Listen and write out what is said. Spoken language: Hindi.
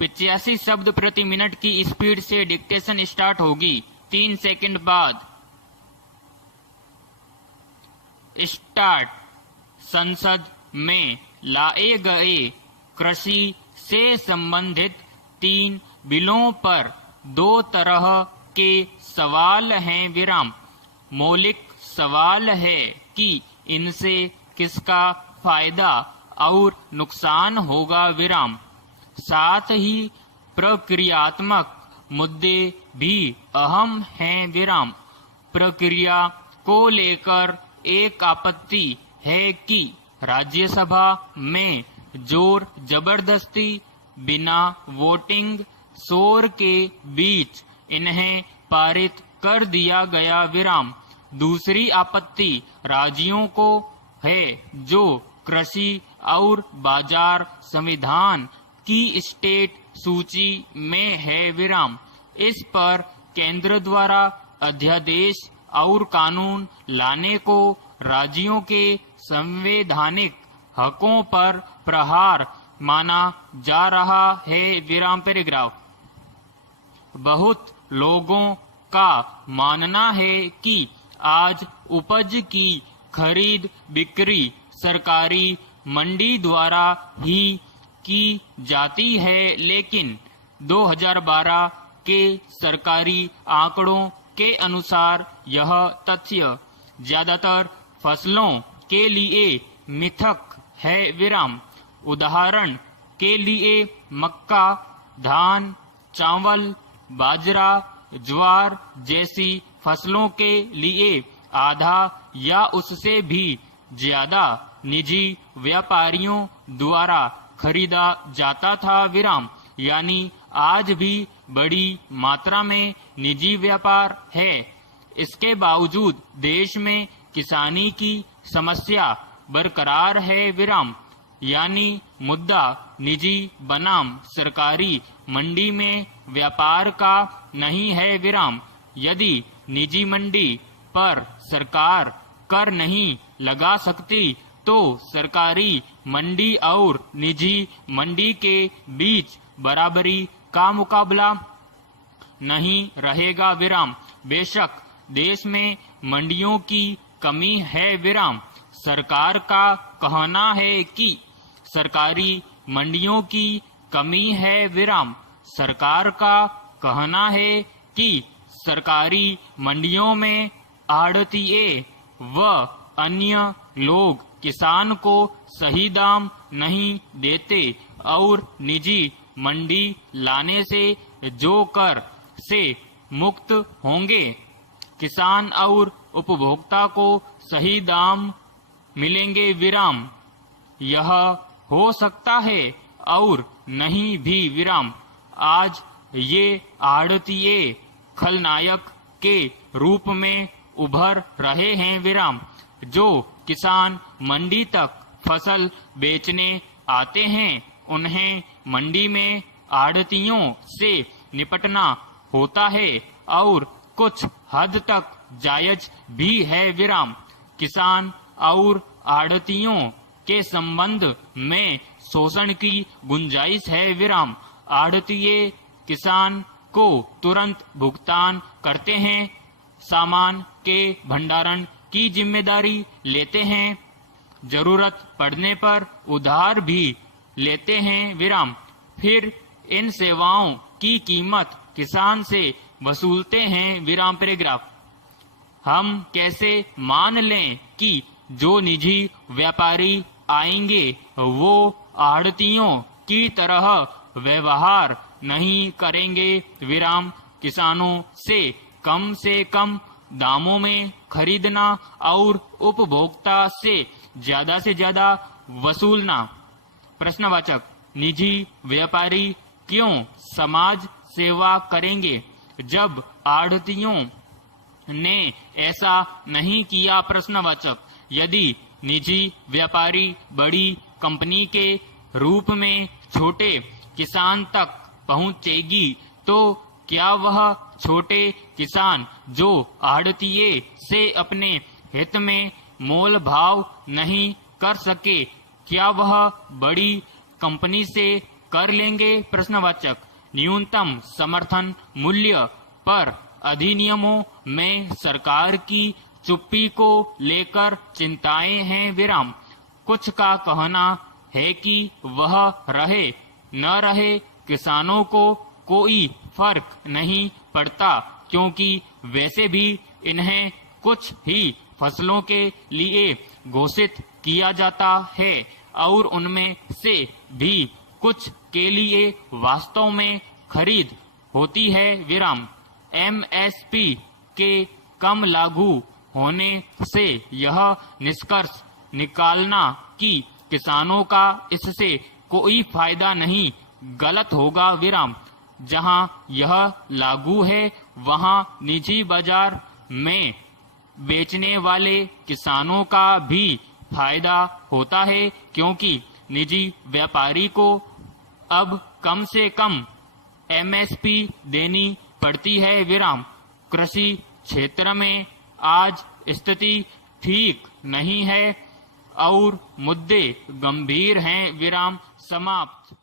85 शब्द प्रति मिनट की स्पीड से डिक्टेशन स्टार्ट होगी। 3 सेकंड बाद स्टार्ट। संसद में लाए गए कृषि से संबंधित 3 बिलों पर 2 तरह के सवाल हैं विराम। मौलिक सवाल है कि इनसे किसका फायदा और नुकसान होगा विराम। साथ ही प्रक्रियात्मक मुद्दे भी अहम हैं विराम। प्रक्रिया को लेकर एक आपत्ति है कि राज्यसभा में जोर जबरदस्ती बिना वोटिंग शोर के बीच इन्हें पारित कर दिया गया विराम। दूसरी आपत्ति राज्यों को है जो कृषि और बाजार संविधान की स्टेट सूची में है विराम। इस पर केंद्र द्वारा अध्यादेश और कानून लाने को राज्यों के संवैधानिक हकों पर प्रहार माना जा रहा है विराम पैराग्राफ। बहुत लोगों का मानना है कि आज उपज की खरीद बिक्री सरकारी मंडी द्वारा ही की जाती है, लेकिन 2012 के सरकारी आंकड़ों के अनुसार यह तथ्य ज्यादातर फसलों के लिए मिथक है विराम। उदाहरण के लिए मक्का, धान, चावल, बाजरा, ज्वार जैसी फसलों के लिए आधा या उससे भी ज्यादा निजी व्यापारियों द्वारा खरीदा जाता था विराम। यानी आज भी बड़ी मात्रा में निजी व्यापार है। इसके बावजूद देश में किसानी की समस्या बरकरार है विराम। यानी मुद्दा निजी बनाम सरकारी मंडी में व्यापार का नहीं है विराम। यदि निजी मंडी पर सरकार कर नहीं लगा सकती तो सरकारी मंडी और निजी मंडी के बीच बराबरी का मुकाबला नहीं रहेगा विराम। बेशक देश में मंडियों की कमी है विराम। सरकार का कहना है कि सरकारी मंडियों की कमी है विराम। सरकार का कहना है कि सरकारी मंडियों में आढ़तिये व अन्य लोग किसान को सही दाम नहीं देते और निजी मंडी लाने से जो कर से मुक्त होंगे किसान और उपभोक्ता को सही दाम मिलेंगे विराम। यह हो सकता है और नहीं भी विराम। आज ये आढ़तिये खलनायक के रूप में उभर रहे हैं विराम। जो किसान मंडी तक फसल बेचने आते हैं उन्हें मंडी में आढ़तियों से निपटना होता है और कुछ हद तक जायज भी है विराम। किसान और आढ़तियों के संबंध में शोषण की गुंजाइश है विराम। आढ़तिये किसान को तुरंत भुगतान करते हैं, सामान के भंडारण की जिम्मेदारी लेते हैं, जरूरत पड़ने पर उधार भी लेते हैं विराम। फिर इन सेवाओं की कीमत किसान से वसूलते हैं विराम पैराग्राफ। हम कैसे मान लें कि जो निजी व्यापारी आएंगे वो आढ़तियों की तरह व्यवहार नहीं करेंगे विराम। किसानों से कम दामों में खरीदना और उपभोक्ता से ज्यादा वसूलना। प्रश्नवाचक निजी व्यापारी क्यों समाज सेवा करेंगे जब आढ़तियों ने ऐसा नहीं किया। प्रश्नवाचक यदि निजी व्यापारी बड़ी कंपनी के रूप में छोटे किसान तक पहुंचेगी तो क्या वह छोटे किसान जो आढ़तिये से अपने हित में मोल भाव नहीं कर सके, क्या वह बड़ी कंपनी से कर लेंगे प्रश्नवाचक। न्यूनतम समर्थन मूल्य पर अधिनियमों में सरकार की चुप्पी को लेकर चिंताएं हैं विराम। कुछ का कहना है कि वह रहे न रहे किसानों को कोई फर्क नहीं पड़ता, क्योंकि वैसे भी इन्हें कुछ ही फसलों के लिए घोषित किया जाता है और उनमें से भी कुछ के लिए वास्तव में खरीद होती है विराम। एमएसपी के कम लागू होने से यह निष्कर्ष निकालना कि किसानों का इससे कोई फायदा नहीं गलत होगा विराम। जहां यह लागू है वहां निजी बाजार में बेचने वाले किसानों का भी फायदा होता है, क्योंकि निजी व्यापारी को अब कम से कम एमएसपी देनी पड़ती है विराम। कृषि क्षेत्र में आज स्थिति ठीक नहीं है और मुद्दे गंभीर हैं विराम। समाप्त।